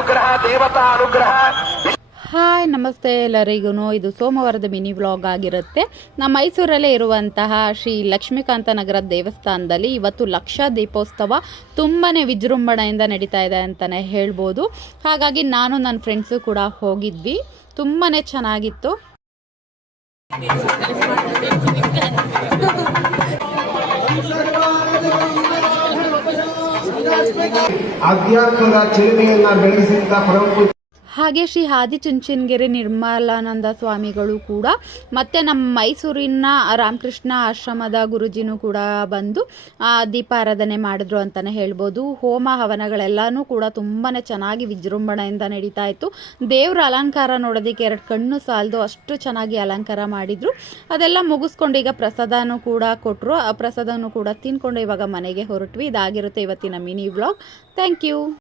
ಅನುಗ್ರಹ ದೇವತಾ ಅನುಗ್ರಹ. ಹಾಯ್ ನಮಸ್ತೆ ಎಲ್ಲರಿಗೂ. ಇದು ಸೋಮವಾರದ ಮಿನಿ ವ್ಲಾಗ್ ಆಗಿರುತ್ತೆ. ನಮ್ಮ ಮೈಸೂರಲ್ಲೇ ಇರುವಂತಹ ಶ್ರೀ ಲಕ್ಷ್ಮೀಕಾಂತ ನಗರ ದೇವಸ್ಥಾನದಲ್ಲಿ ಇವತ್ತು ಲಕ್ಷ ದೀಪೋತ್ಸವ ತುಂಬಾ ವಿಜೃಂಭಣೆಯಿಂದ ನಡೀತಾ ಇದೆ ಅಂತಲೇ ಹೇಳ್ಬೋದು. ಹಾಗಾಗಿ ನಾನು ನನ್ನ ಫ್ರೆಂಡ್ಸು ಕೂಡ ಹೋಗಿದ್ವಿ. ತುಂಬಾ ಚೆನ್ನಾಗಿತ್ತು. ಆಧ್ಯಾತ್ಮದ ಚಿಲುಮೆಯನ್ನ ಬೆಳೆಸಿದ ಪರಮ ಹಾಗೆ ಶ್ರೀ ಆದಿಚುಂಚನಗಿರಿ ನಿರ್ಮಲಾನಂದ ಸ್ವಾಮಿಗಳು ಕೂಡ ಮತ್ತು ನಮ್ಮ ಮೈಸೂರಿನ ರಾಮಕೃಷ್ಣ ಆಶ್ರಮದ ಗುರುಜಿನೂ ಕೂಡ ಬಂದು ದೀಪಾರಾಧನೆ ಮಾಡಿದ್ರು ಅಂತಲೇ ಹೇಳ್ಬೋದು. ಹೋಮ ಹವನಗಳೆಲ್ಲನೂ ಕೂಡ ತುಂಬಾ ಚೆನ್ನಾಗಿ ವಿಜೃಂಭಣೆಯಿಂದ ನಡೀತಾ ಇತ್ತು. ದೇವ್ರ ಅಲಂಕಾರ ನೋಡೋದಕ್ಕೆ 2 ಕಣ್ಣು ಸಾಲದು, ಅಷ್ಟು ಚೆನ್ನಾಗಿ ಅಲಂಕಾರ ಮಾಡಿದರು. ಅದೆಲ್ಲ ಮುಗಿಸ್ಕೊಂಡು ಈಗ ಪ್ರಸಾದನೂ ಕೂಡ ಕೊಟ್ಟರು. ಆ ಪ್ರಸಾದನೂ ಕೂಡ ತಿನ್ಕೊಂಡು ಇವಾಗ ಮನೆಗೆ ಹೊರಟ್ವಿ. ಇದಾಗಿರುತ್ತೆ ಇವತ್ತಿನ ಮಿನಿ ವ್ಲಾಗ್. Thank you.